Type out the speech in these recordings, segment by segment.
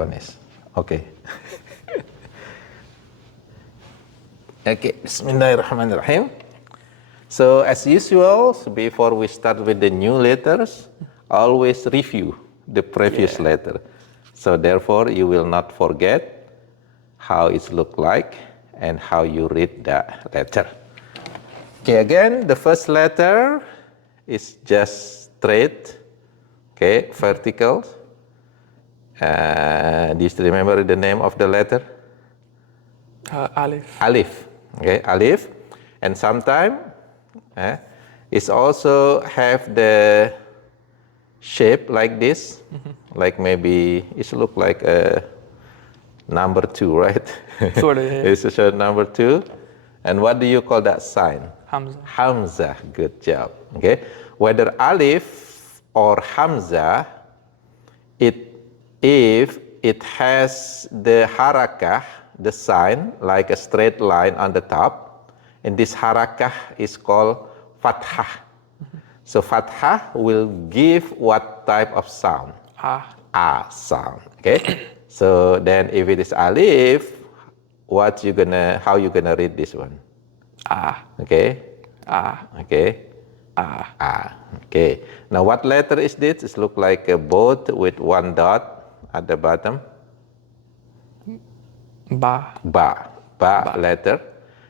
One is okay. Okay, Bismillahirrahmanirrahim. So as usual, before we start with the new letters, always review the previous letter. So therefore, you will not forget how it look like and how you read that letter. Okay, again, the first letter is just straight, okay, vertical. Do you still remember the name of the letter? Alif. Alif. Okay, alif. And sometimes it's also have the shape like this, like maybe it look like a number 2, right? Sort of. Yeah. It's a number 2. And what do you call that sign? Hamza. Hamza. Good job. Okay. Whether alif or hamza, if it has the harakah, the sign, like a straight line on the top, and this harakah is called fathah. So fathah will give what type of sound? A sound. Okay. So then if it is alif, how you gonna read this one? Okay. Okay. Okay. Now what letter is this? It looks like a boat with one dot at the bottom. Ba. Ba letter.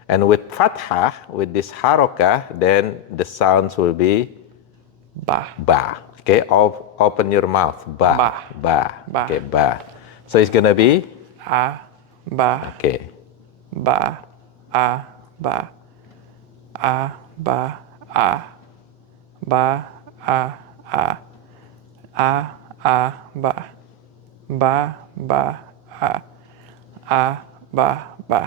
And with fathah, with this harakah, then the sounds will be ba. Okay, open your mouth. Ba. Okay, ba. So it's gonna be Ba. okay. Ba. Ba. Ba. Ba. Ba. Ba. Ba. Ba. Ba. Ba. Ba. Ba. Ba. Ba.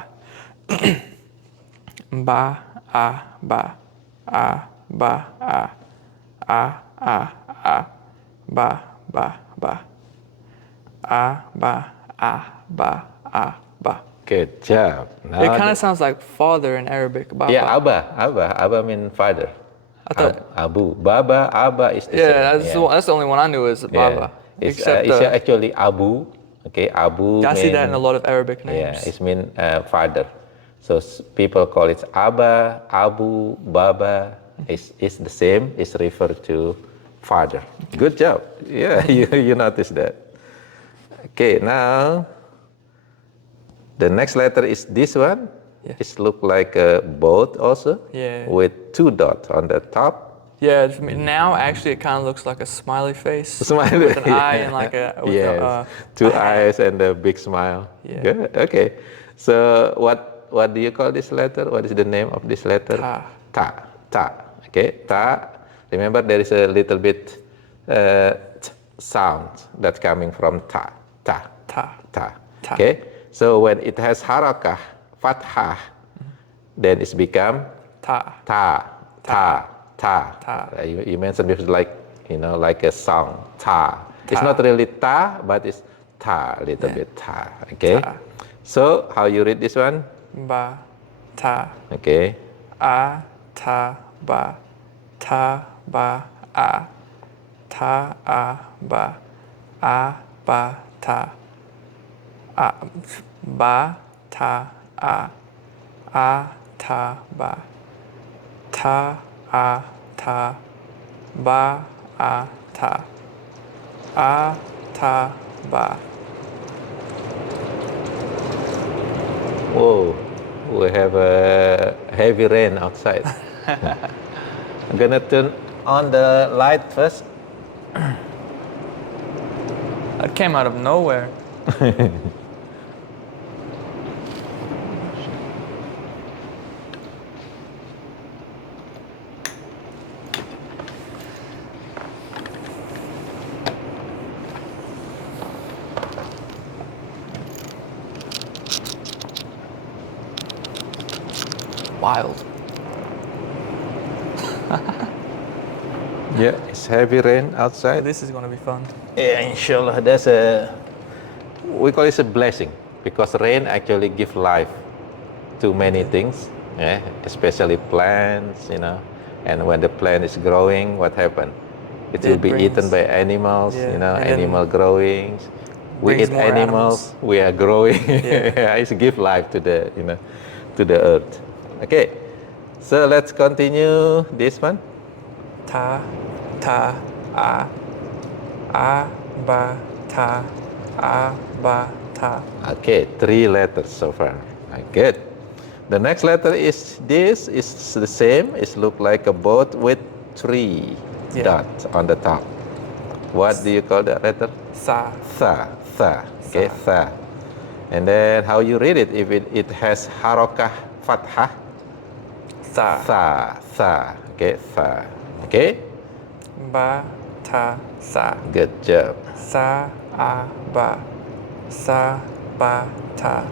Ba. Ba. Ba. Good job. Now It kind of sounds like father in Arabic. Ba, yeah, ba. Abba means father. I thought, Abu. Baba, Abba is the same. that's the only one I knew is Baba. It's Except actually Abu. Okay, Abu. I see that in a lot of Arabic names. Yeah, it means father. So people call it Abba, Abu, Baba. It's the same. It's referred to father. Good job. Yeah, you noticed that. Okay, now the next letter is this one. Yeah. It looks like a boat also. Yeah. With 2 dots on the top. Yeah, now actually it kind of looks like a smiley face. Smiley. With an eye and like a... Yes, 2 eyes and a big smile. Yeah. Good, okay. So what do you call this letter? What is the name of this letter? Ta. Okay, ta. Remember there is a little bit sound that's coming from ta. Okay, so when it has harakah, fathah, then it's become ta. You mentioned before, like a song, ta. It's not really ta, but it's ta, a little bit ta. Okay. Ta. So how you read this one? Ba. Ta. Okay. Ta. Ba. Ta. Ba. Ta. Ba. Ba. Ta. Ba. Ta. Ta. Ba. Ta. Ta. Ba. Ta. Ta. Ba. Whoa, we have a heavy rain outside. I'm gonna turn on the light first. That came out of nowhere. Wild. Yeah, it's heavy rain outside. This is going to be fun. Yeah, inshallah, we call it a blessing because rain actually gives life to many things, especially plants, and when the plant is growing, what happens? It will be eaten by animals, animal growings. We Brings eat more animals. We are growing. Yeah. It's give life to the to the earth. Okay, so let's continue this one. Ta, ta, ba, ta, ba, ta. Okay, 3 letters so far. Good. The next letter is this. Is the same. It look like a boat with 3 dots on the top. What do you call that letter? Sa, Tha. Tha. Okay, tha. And then how you read it? If it has harokah fathah, sa. tha. Tha. Okay, tha. Okay. Ba, ta, sa. Good job. Sa, ba. Sa, ba, ta.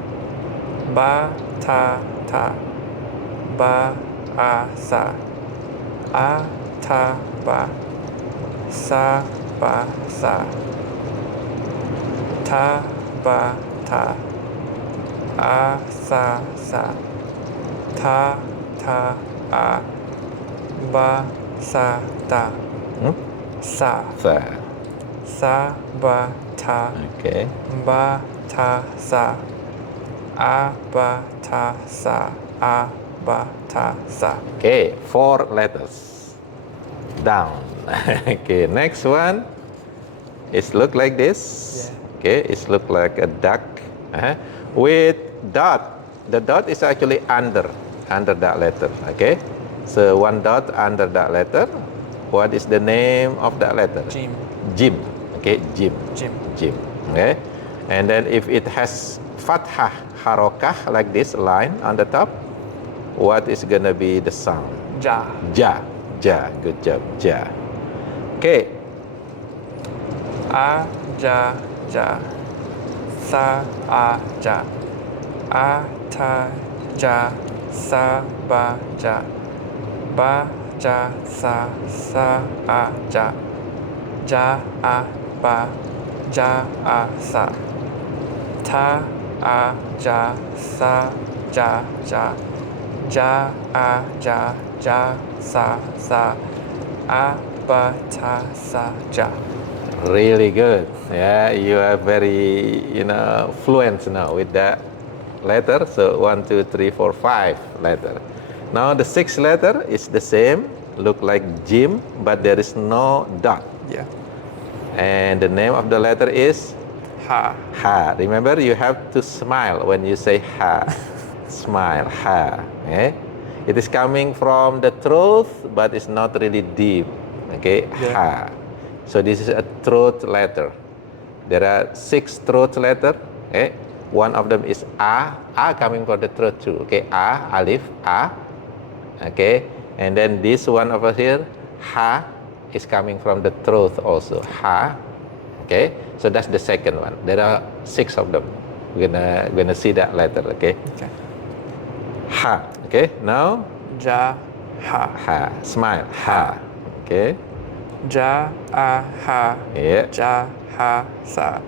Ba, ta, ta. Ba, sa. Ta, ba. Sa, ba, sa. Ta, ba, ta. Sa, sa. Ta, ba, sa, ta. Hmm? Sa. Tha. Sa, ba, ta. Okay. Ba, ta, sa. Ba, ta, sa. Ba, ta, sa. Okay, 4 letters. Down. Okay, next one. It look like this. Okay, it look like a duck with dot. The dot is actually under that letter. Okay, so 1 dot under that letter. What is the name of that letter? Jim. Jim. Okay, Jim. Jim. Jim. Okay, and then if it has fathah harokah like this line on the top, what is gonna be the sound? Ja. Ja. Ja. Good job. Ja. Okay. Ja, ja. Sa, ja. Ta, ja. Sa, ba, ja. Ba, ja, sa, ja. Ja, ba. Ja, sa. Ta, ja, sa, ja, ja. Ja, ja, sa, ba, ta, sa, ja. Really good. Yeah, you are very, fluent now with that letter. So 1, 2, 3, 4, 5 letter. Now the 6th letter is the same. Look like Jim, but there is no dot. Yeah. And the name of the letter is Ha. Ha. Remember, you have to smile when you say Ha. Smile. Ha. Okay? It is coming from the throat, but it's not really deep. Okay? Yeah. Ha. So this is a throat letter. There are 6 throat letter. Okay? One of them is A. A coming from the throat too. Okay? A, alif, A. Okay? And then this one over here, Ha, is coming from the throat also. Ha. Okay? So that's the second one. There are 6 of them. We're gonna see that letter. Okay? Okay. Ha. Okay? Now, Ja, ha. Ha. Smile. Ha. Okay? Ja, ha. Yeah. Ja, ha, sa.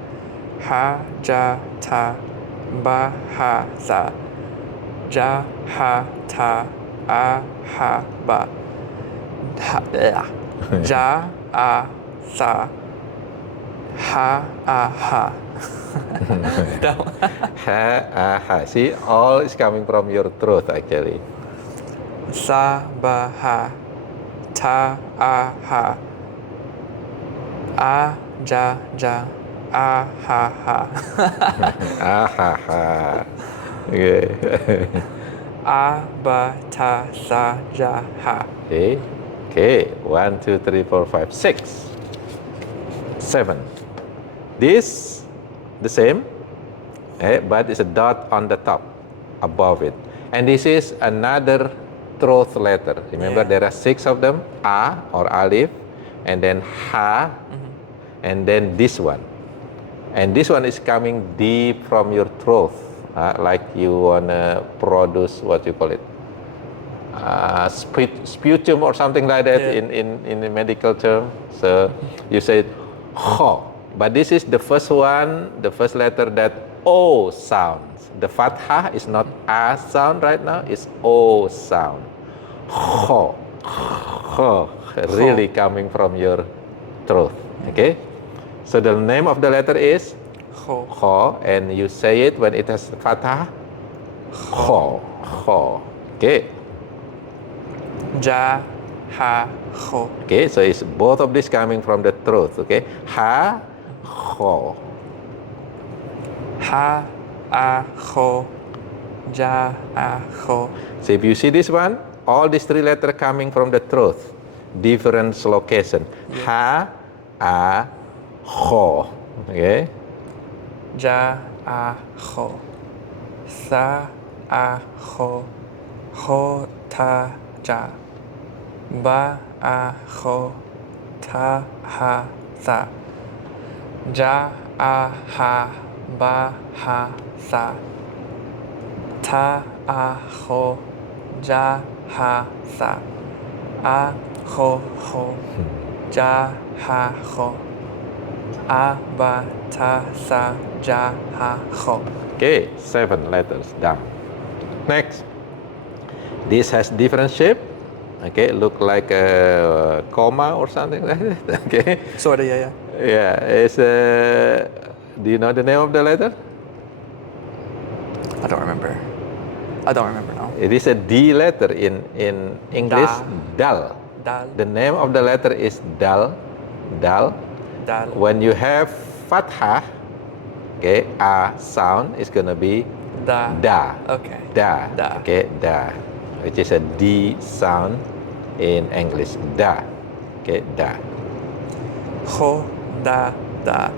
Ha, ja, ta. Ba, ha, sa. Ja, ha, ta. Ha, ba. Ja, sa. Ha, ha. That one. Ha, ha. See, all is coming from your throat actually. Sa, ba, ha. Ta, ha. Ja, ja. Ha, ha. Ah, ha, ha. Okay. Ba, ta, sa, ja, ha. Okay. Okay. 1, 2, 3, 4, 5, 6, 7. This the same, but it's a dot on the top above it. And this is another throat letter. Remember, Yeah. there are 6 of them. A or alif, and then ha, and then this one. And this one is coming deep from your throat, like you wanna produce what you call it, sputum or something like that. Yeah. In the medical term. So you say ho, but this is the first one, the first letter that O sounds. The fathah is not A sound right now, it's O sound. Ho, ho, really coming from your throat. Okay, so the name of the letter is Kho. Kho, and you say it when it has fathah. Kho. Kho. Okay. Ja, ha, kho. Okay, so it's both of these coming from the throat. Okay. Ha, kho. Ha, a, kho. Ja, a, kho. So if you see this one, all these three letters coming from the throat, different location. Ha, a, kho. Okay. Ja, a, kho. Sa, a, kho. Kho, ta, ja. Ba, a, kho. Ta, ha, sa. Ja, a, ha. Ba, ha, sa. Ta, a, kho. Ja, ha, sa. A, kho, kho. Ja, ha, kho. A, ba, ta, sa, ja, ha, kho. Okay, 7 letters down. Next. This has different shape. Okay, look like a comma or something like that. Okay. Sort of, yeah. Yeah, it's do you know the name of the letter? I don't remember now. It is a D letter in English. Dal. Dal, The name of the letter is dal. Dal. dal. When you have fathah, okay, a sound is gonna be Da. da. Okay. Da. Da. Okay, da. Which is a D sound in English. Da. Okay, da. Kho, da, da.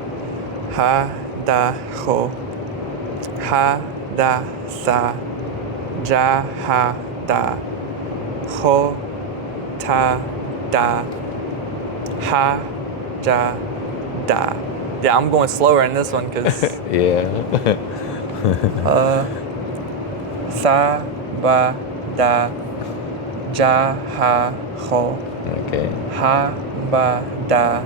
Ha, da, kho. Ha, da, sa. Ja, ha, da. Kho, ta, da. Ha, ja, da. Yeah, I'm going slower in this one because Yeah. sa, ba, da. Ja, ha, kho. Okay. Ha, ba, da.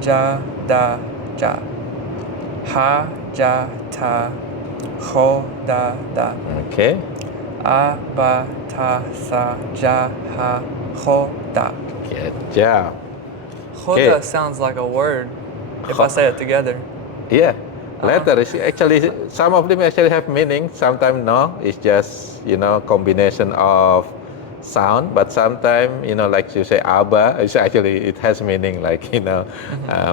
Ja, da, ja. Ha, ja, ta. Kho, da, da. Okay. A, ba, ta, sa, ja, ha, kho, da. Good job. Khoda Okay. sounds like a word if I say it together. Yeah. Letter is actually, some of them actually have meaning. Sometimes no. It's just, combination of sound. But sometimes, like you say Abba, it's actually, it has meaning like,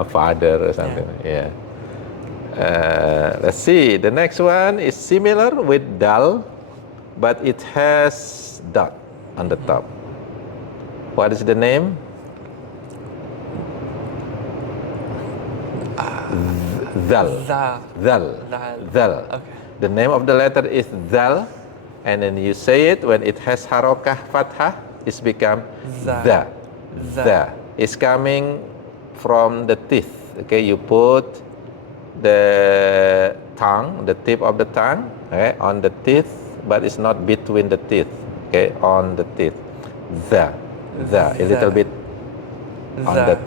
father or something. Yeah. Let's see. The next one is similar with dal, but it has dot on the top. What is the name? Zal. Za. Zal. Zal. Zal. Okay. The name of the letter is zal, and then you say it when it has harokah fathah, it's become Za. za. Za. Za. It's coming from the teeth. Okay, you put the tongue, the tip of the tongue, okay, on the teeth, but it's not between the teeth. Okay, on the teeth. The, a little bit on Za. the,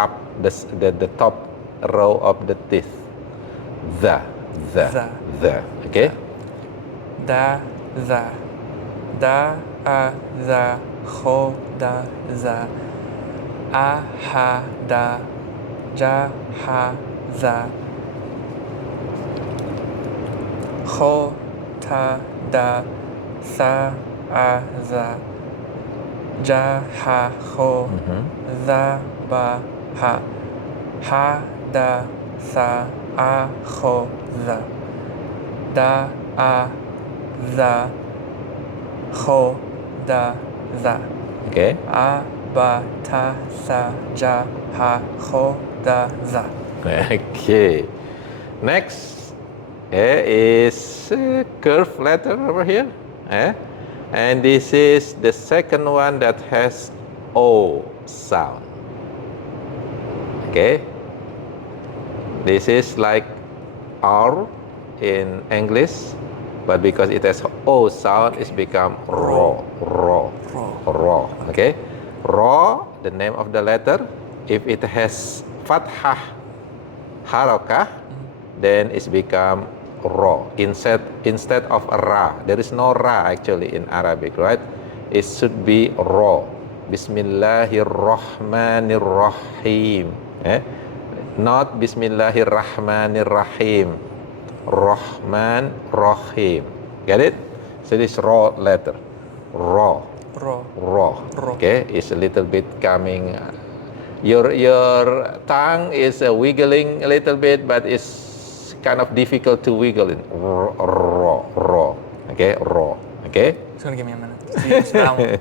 up the top row of the teeth. The, Za. okay. Da, za. Da, a, za. Kho, da, za. A, ha, da. Ja, ha, za. Kho, ta, da. Sa, a, za. Ja, ha, kho. Za, ba, ha. Ha, da, sa, a, kho, za. Da, a, za. Kho, da, za. Okay. A, ba, ta, sa, ja, ha, kho, da, za. Okay. Next is curved letter over here. And this is the second one that has O sound. Okay. This is like R in English, but because it has O sound, it's become ro. Okay. Ro, the name of the letter. If it has fathah harokah, then it's become ro instead of ra. There is no ra actually in Arabic, right? It should be ro. Bismillahirrahmanirrahim. not Bismillahirrahmanirrahim. Rahman, Rahim. Get it? So this raw letter. Raw. Ro. Raw. Raw. Okay, it's a little bit coming. Your tongue is wiggling a little bit, but it's kind of difficult to wiggle in. Raw. Okay, raw. Okay. It's gonna give me a minute to use that one.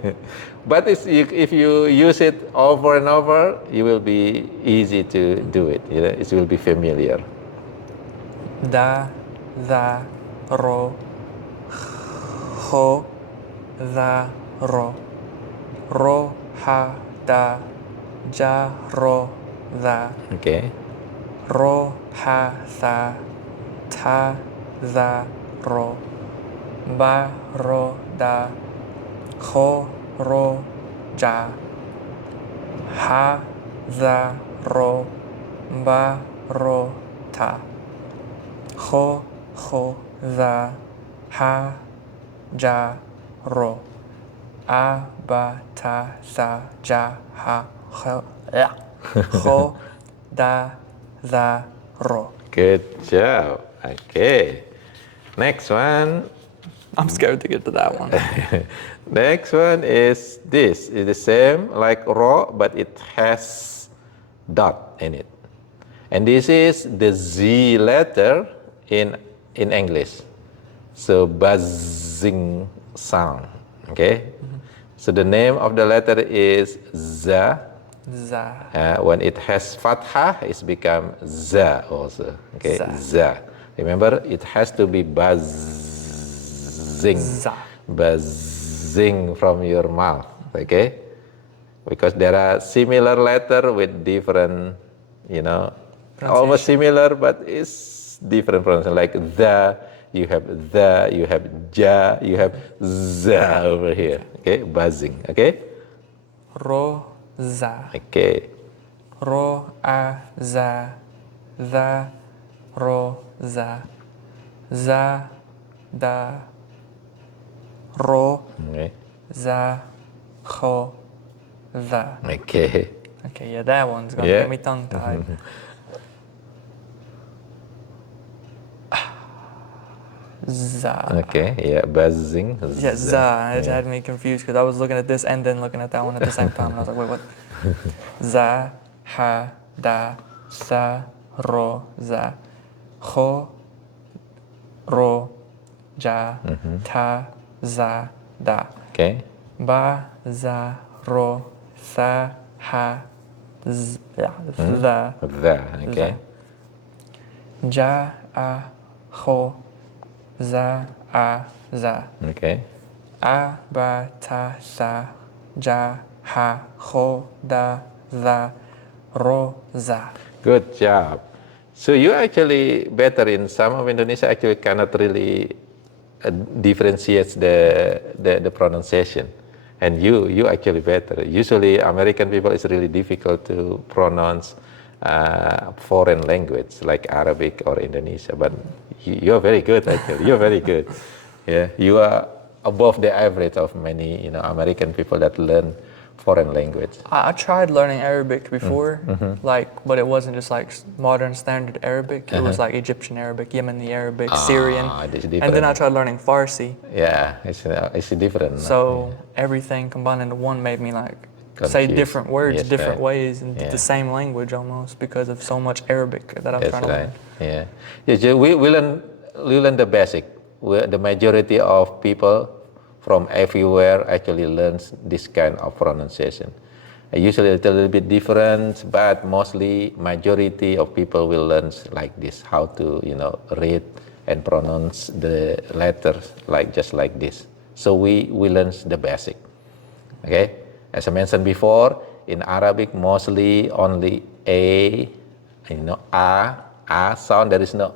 But if you use it over and over, it will be easy to do it. You know, it will be familiar. Da, da, ro, ho, da, ro, ro, ha, da, ja, ro, da, Okay. ro, ha, tha, ta, da, ro, ba, ro, da, ho, ro, ja, ha, da, ro, ba, ro, ta, ho, da, ha, ja, ro, a, ba, ta, sa, ja, ha, ho, ho, da, ro. Good job. Okay. Next one. I'm scared to get to that one. Next one is this. It's the same like raw, but it has dot in it. And this is the Z letter in English. So buzzing sound. Okay. So the name of the letter is Z. Za. When it has fathah, it's become za also. Okay, Za. za. Remember, it has to be buzzing, Za. buzzing from your mouth. Okay, because there are similar letter with different, almost similar, but it's different pronunciation. Like the, you have ja, you have za over here. Okay, buzzing. Okay. Ro, za. Okay. Ro, a, za. Za, ro, za. Za, da. Ro, Okay. za, ho, za. Okay. Okay, yeah, that one's gonna Yeah. get me tongue tied. Za. Okay, yeah, buzzing. Yeah, za. It had me confused because I was looking at this and then looking at that one at the same time. And I was like, wait, what? Za, ha, da, sa, ro, za. Ho, ro, ja, ta, za, da. Okay. Ba, za, ro, sa, ha, z, yeah, za. The, okay. Ja, a, ho, za, a, za. Okay. A, ba, ta, sa, ja, ha, ho, da, za, ro, za. Good job. So you actually better in some of Indonesia actually cannot really differentiate the pronunciation, and you actually better. Usually American people it's really difficult to pronounce foreign language like Arabic or Indonesia, but you're very good actually. You're very good. Yeah, you are above the average of many American people that learn foreign language. I tried learning Arabic before, but it wasn't just like modern standard Arabic. It was like Egyptian Arabic, Yemeni Arabic, Syrian. It's And then I different. tried learning Farsi. Yeah, it's different. So everything combined into one made me like say Confused. different words Yes, different right. ways in Yeah. the same language almost because of so much Arabic that I was That's trying to right. learn. Yeah. Yeah. We learn the basic. The majority of people from everywhere actually learns this kind of pronunciation. Usually it's a little bit different, but mostly majority of people will learn like this, how to read and pronounce the letters just like this. So we learn the basic. Okay, as I mentioned before, in Arabic mostly only a sound. There is no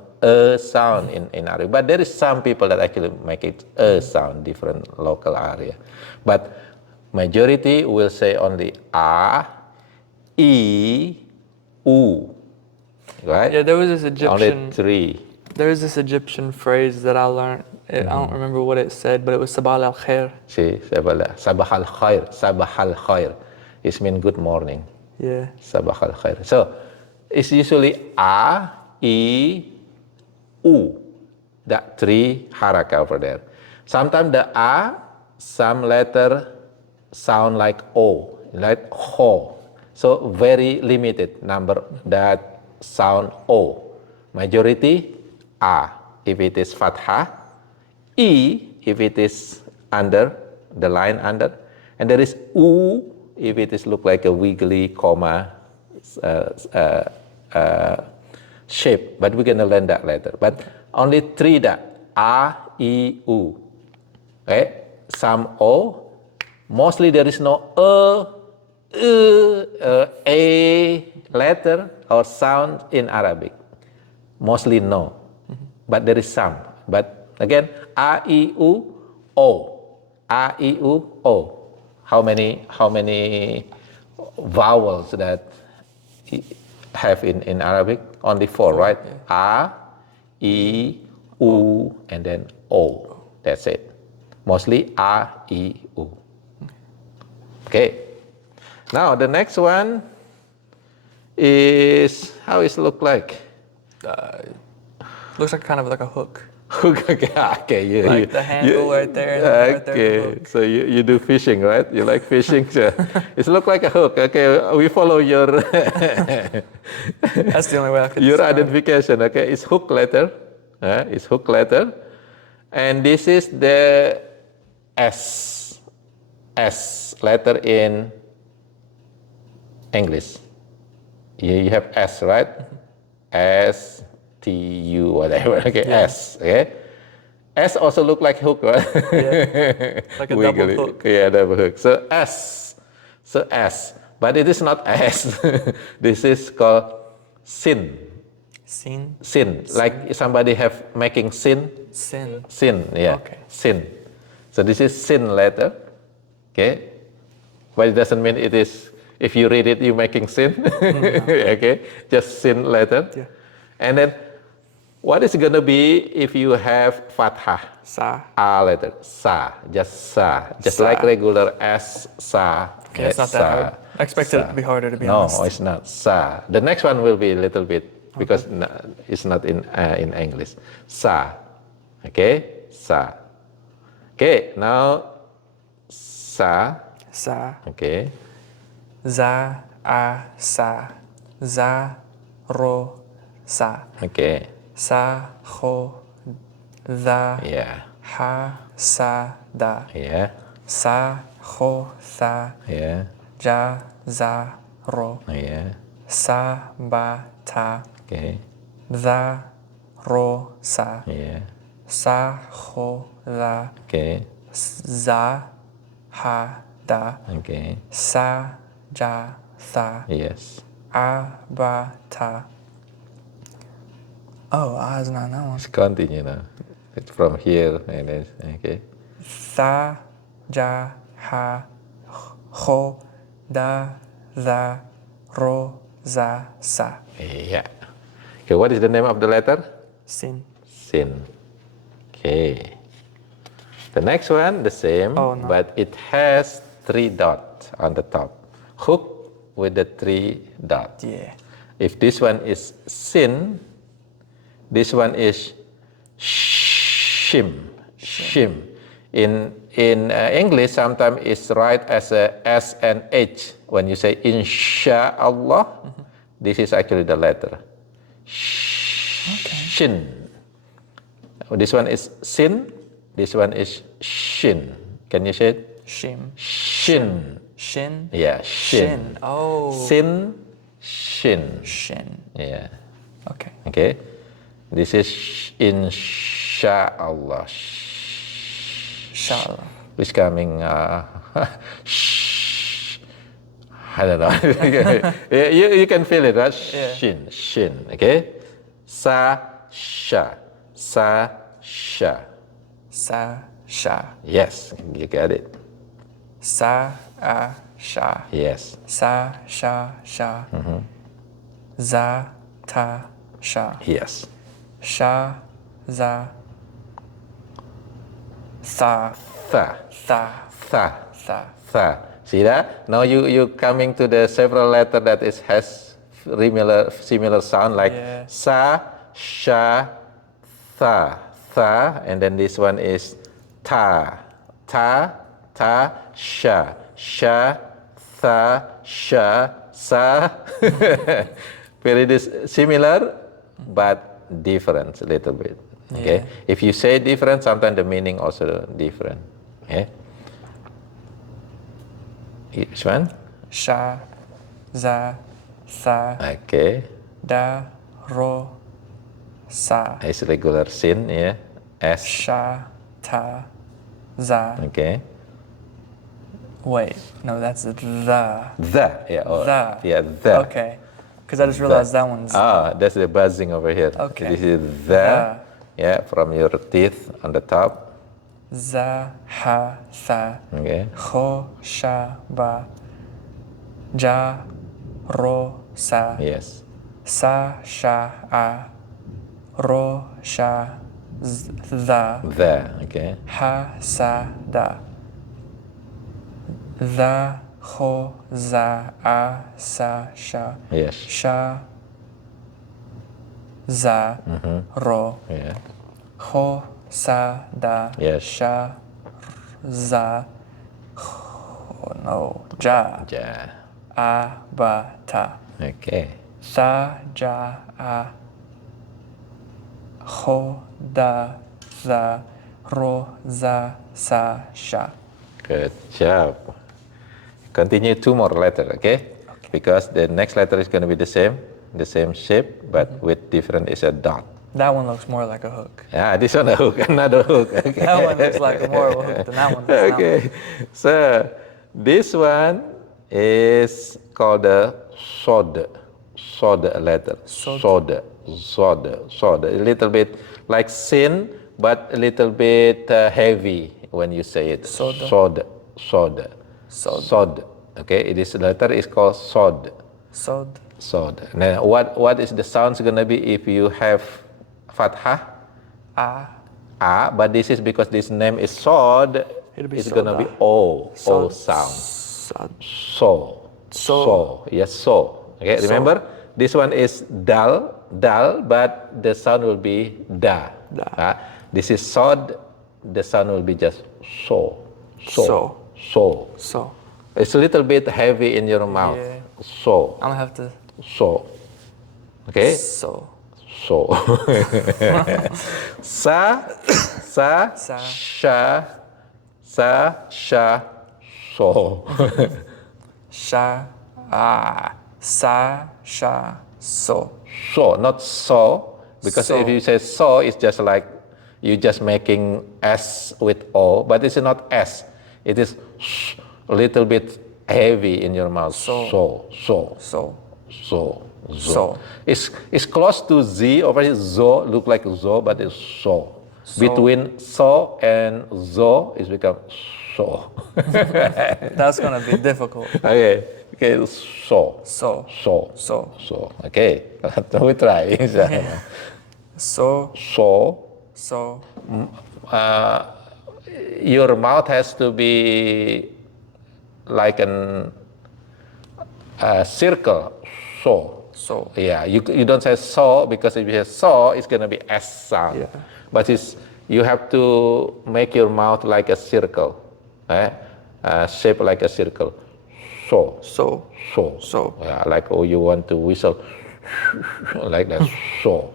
sound in Arabic, but there is some people that actually make it sound, different local area. But majority will say only e, u, right? Yeah, there was this Egyptian. Only three. There was this Egyptian phrase that I learned. I don't remember what it said, but it was Sabah al Khair. See, sabah al khair. Sabah al khair. It means good morning. Yeah. Sabah al khair. So It's usually A, E, U. That three haraka over there. Sometimes the A, some letter sound like O, like ho. So very limited number that sound O. Majority A if it is fathah, E if it is under, the line under, and there is U if it is look like a wiggly comma shape, but we're gonna learn that later. But only three that A, E, U. Okay, some O. Mostly there is no a letter or sound in Arabic. Mostly no, but there is some. But again, A, E, U, O. A, E, U, O. How many vowels that have in Arabic? Only four, right? Yeah. A, E, U, and then O. That's it. Mostly A, E, U. Okay. Now the next one is, how it look like? Looks like kind of like a hook. Okay, Like the handle right there. And right there, the hook. So you do fishing, right? You like fishing, so it look like a hook. Okay, we follow your That's the only way I could your describe identification. Okay, it's hook letter. It's hook letter, and this is the S letter in English. You have S, right? S, T, U, whatever. Okay, yeah. S. Okay. S also look like hook, right? Yeah. Like a double hook. Yeah, double hook. So S. But it is not S. This is called sin. Sin. Like somebody have making sin. Sin, yeah. Okay. Sin. So this is sin letter. Okay. But it doesn't mean it is, if you read it, you're making sin. Okay. Just sin letter. Yeah. And then what is going to be if you have fathah? Sa. A letter. Sa. Just sa. Just sa. Like regular S, sa. Okay, it's not that hard. I expected it to be harder, to be honest. No, it's not. Sa. The next one will be a little bit, because it's not in English. Sa. Okay? Sa. Okay, now sa. Sa. Okay. Za, a, sa. Za, ro, sa. Okay. Sa, ho, da. Yeah. Ha, sa, da. Yeah. Sa, ho, sa. Yeah. Ja, za, ro. Yeah. Sa, ba, ta. Okay. Da, ro, sa. Yeah. Sa, ho, da. Okay. Za, ha, da. Okay. Sa, ja, tha. Yes. A, ba, ta. Oh, A is not that one. It's continue now. It's from here and then, okay. Tha, ja, ha, ho, da, za, ro, za, sa. Yeah. Okay, what is the name of the letter? Sin. Sin. Okay. The next one, the same, but it has 3 dots on the top. Hook with the 3 dots. Yeah. If this one is sin, this one is shim. Shim. In English, sometimes it's right as a S and H. When you say Insyaa Allah, this is actually the letter. Shin. This one is sin. This one is shin. Can you say it? Shim. Shin. Shin. Yeah, shin. Oh. Sin, shin. Shin. Yeah. Okay. Okay. This is Insyaa Allah. Inshallah. Which coming? I don't know. you can feel it, right? Yeah. Shin. Okay. Sa, sha. Sa, sha. Sa, sha. Yes, you got it. Sa, a, sha. Yes. Sa, sha, sha. Za, ta, sha. Yes. Sha, za. Tha. Tha. Tha. Tha. Tha. See that? Now you coming to the several letter that has similar sound like Yeah. sa, sha, tha, tha, and then this one is ta, ta, ta, sha, sha, tha, sha, sa. Very similar, but different a little bit. Okay. Yeah. If you say different, sometimes the meaning also different. Okay. Which one? Sha, za, tha, Okay. da, ro, sa. It's regular sin, yeah. S. Sha, ta, za. Okay. Wait, no, that's the. The. Yeah. Oh, The. Yeah. The. Okay. Because I just realized that one's. That's the buzzing over here. Okay. This is the. The. Yeah, from your teeth on the top. Za, ha, tha. Okay. Ho, sha, ba. Ja, ro, sa. Yes. Sa, sha, a. Ro, sha, the. The. Okay. Ha, sa, da. The, ho, za, a, sa, sha. Yes. Sha, za, ro. Yeah. Ho, sa, da. Yes. Sha, za. Ja. Ja. A, ba, ta. Okay. Sa, ja, a. Ho, da, za. Ro, za, sa, sha. Good job. Continue 2 more letters, okay? Because the next letter is going to be the same shape, but with different is a dot. That one looks more like a hook. Yeah, this one a hook, another hook. Okay. That one looks like more of a hook than that one does. Okay, so this one is called the sod letter. Sod. Sod. A little bit like sin, but a little bit heavy when you say it. Sod. Sod. Okay, this letter is called sod. Sod. Now, what is the sounds gonna be if you have fathah? A, but this is because this name is sod. It'll be It's gonna soda. be O Sod. sound. Sod. So. Yes, so. Okay, So. remember this one is dal, but the sound will be da. Da. This is sod. The sound will be just so. So. It's a little bit heavy in your mouth. Yeah. So. I'm gonna have to. So. Okay? So. Sa, Sa. sha, so. Sha. Sa. Sha. So. So, not so, because So. if you say so, it's just like you just making S with O, but it's not S. It is a little bit heavy in your mouth. So. So. It's close to Z. Over here, zo look like zo, but it's so. Between so and zo, it's become so. That's gonna be difficult. Okay, so. Okay, we try. So. Your mouth has to be like a circle. So. Yeah, you don't say so, because if you say so, it's gonna be S sound. Yeah. But you have to make your mouth like a circle, shape like a circle. So. Yeah, like you want to whistle like that. So.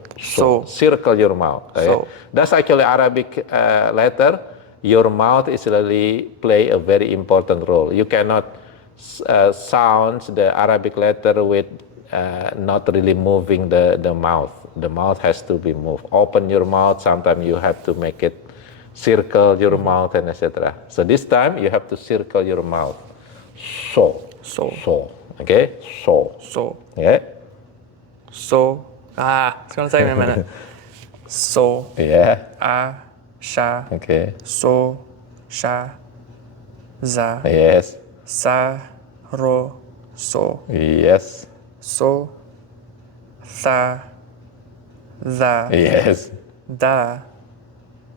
Circle your mouth. Okay? So. That's actually Arabic letter. Your mouth is really play a very important role. You cannot sound the Arabic letter with not really moving the mouth. The mouth has to be moved. Open your mouth. Sometimes you have to make it circle your mouth and etc. So this time you have to circle your mouth. So. Okay. So. Yeah. It's gonna take me a minute. So. Yeah. Sha. Okay. So. Sha. Za. Yes. Sa. Ro. So. Yes. So. Tha. Za. Yes. Da.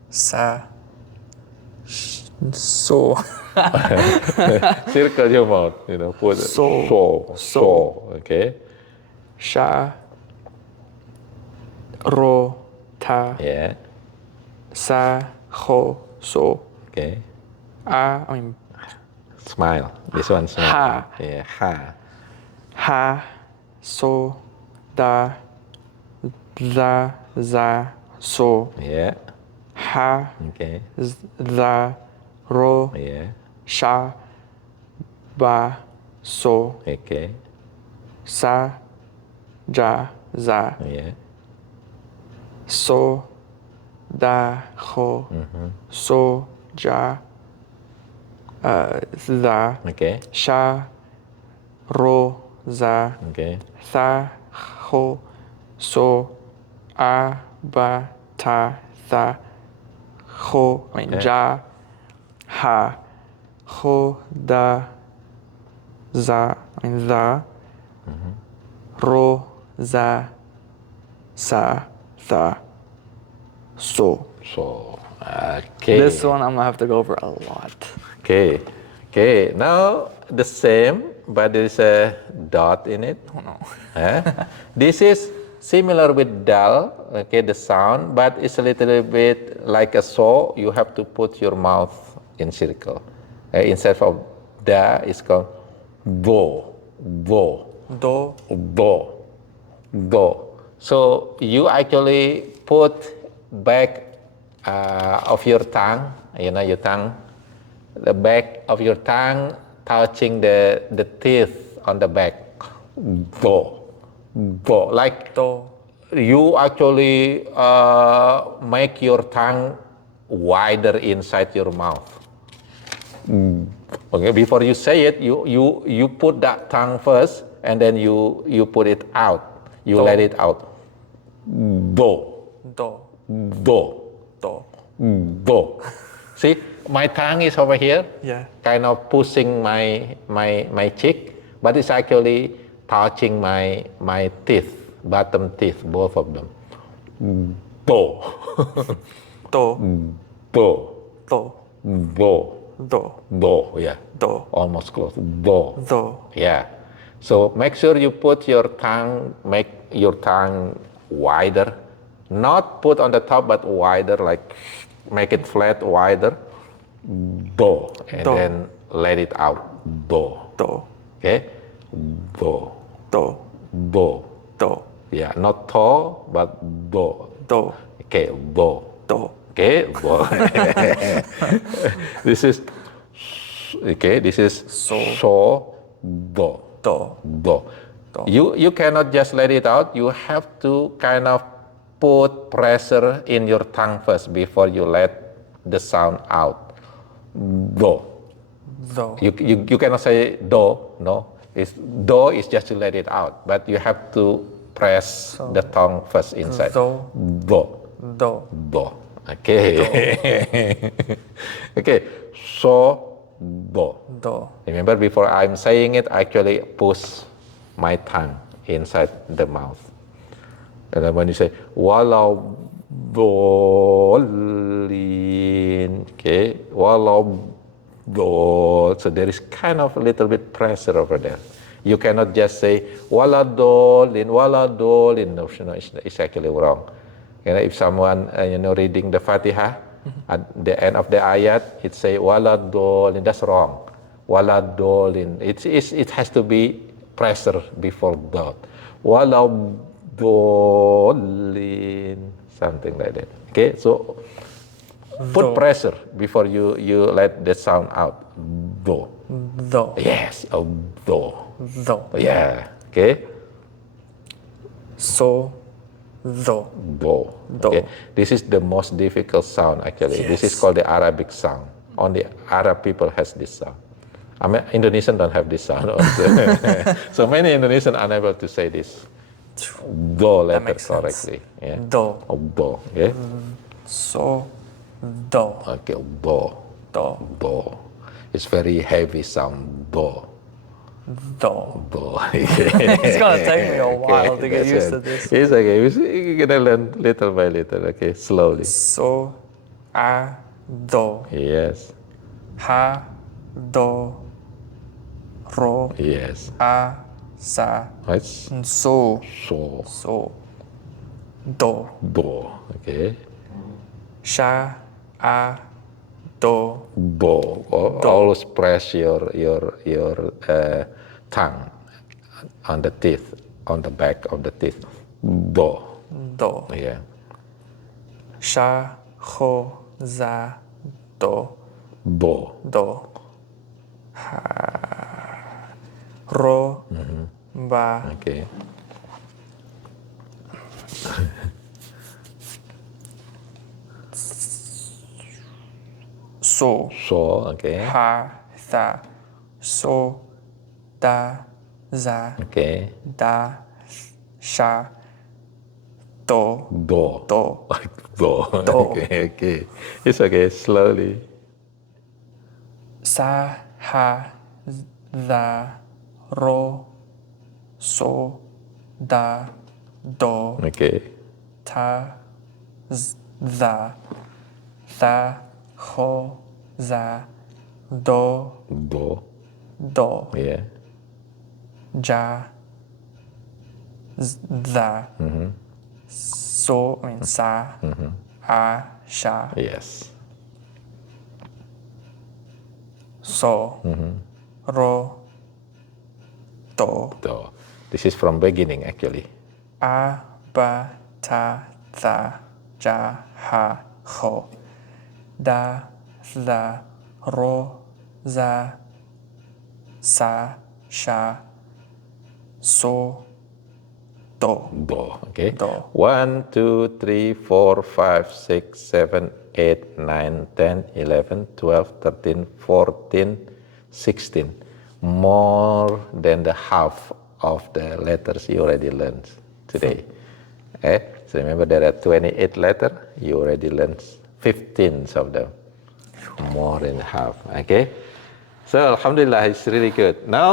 Sa. So. Circle your mouth. Put So. So. Okay. sha, ro, ta, Yeah. sa, ho, so. Okay. Smile. This one smile. Ha. Yeah. Ha. Ha, so, da, za, za, so. Yeah. Ha, Okay. za, ro, Yeah. sha, ba, so. Okay. Sa, ja, za. Yeah. So, da, ho, so, ja, za. Okay. Sha, ro, za. Okay. Tha, ho, so, a, ba, ta, tha, ho, ja, ha, ho, da, za, za, ro, za, sa, tha, so. So. Okay. This one I'm gonna have to go over a lot. Okay. Okay. Now the same, but there is a dot in it. Oh no. This is similar with dal, okay, the sound, but it's a little bit like a so. You have to put your mouth in circle. Instead of da, it's called bo, bo, Do, bo, bo. So you actually put back of your tongue, your tongue, the back of your tongue touching the teeth on the back. Bo, bo. Like do, you actually make your tongue wider inside your mouth. Okay, before you say it, you put that tongue first, and then you put it out. You Do. let it out. Do, do, do, do. do. See, my tongue is over here, Yeah. kind of pushing my cheek, but it's actually touching my teeth, bottom teeth, both of them. Do, Do, do, do, do, do, do. Yeah, do, almost close. Do. do. Yeah. So make sure you put your tongue, make your tongue wider, not put on the top, but wider, like make it flat, wider. Do, and Do. then let it out. Do. Do, Okay. Do. do, Do. do, Yeah, not to, but do. do, Okay. Do. do. Okay. Do. This is okay. This is so. Do. Do. Do. Do. You cannot just let it out. You have to kind of put pressure in your tongue first before you let the sound out. Do. Do. You cannot say do. No. It's do is just to let it out, but you have to press the tongue first inside. Do. Do. Do. Do. Okay. Okay. So do. Do. Remember, before I'm saying it, actually push my tongue inside the mouth. And then when you say walau dolin, okay, walau dol, so there is kind of a little bit pressure over there. You cannot just say wala dolin. No, it's actually wrong. If someone reading the Fatihah, at the end of the ayat, it say wala dolin. That's wrong. Wala dolin. It has to be pressure before dot. Wala dolin. Something like that. Okay, so put pressure before you let the sound out. Do. Do. Yes. Oh, do. Do. Yeah. Okay. So. Do. Do. Do. Okay. This is the most difficult sound actually. This is Yes. called the Arabic sound. Only Arab people has this sound. I mean, Indonesian don't have this sound also. So many Indonesian are unable to say this do letter makes sense. correctly. Yeah. Do. Oh, do. Okay. So. Do. Okay. Do. Do. Do. It's very heavy sound. Do. Do. Do. It's gonna take me a while to get used to this. It's okay. You're gonna learn little by little. Okay, slowly. So. A. Do. Yes. Ha. Do. Ro. Yes. A. sa, It's so, so, so, do, do. Okay. sha, a, do, Do. Do. Always press your tongue on the teeth, on the back of the teeth. Do. do, Yeah. sha, ho, za, do, Do. do, ro, ba, Okay. so, So. Okay. ha, tha, so, da, za, Okay. da, sha, do, Do. do, Do. Do. Okay. Okay. It's okay. Slowly. sa, ha, za, ro, so, da, do, Okay. ta, za, tha, ho, za, do, Do. do, Yeah. ja, za, so, sa, a, sha, Yes. so, ro, do, Do. This is from beginning actually. a, ba, ta, tha, ja, ha, ho, da, za, ro, za, sa, sha, so, do. Do. Okay. Do. 1, 2, 3, 4, 5, 6, 7, 8, 9, 10, 11, 12, 13, 14, 16. More than the half of the letters you already learned today. Okay. So remember there are 28 letters. You already learned 15 of them. More than half. Okay. So Alhamdulillah, it's really good. Now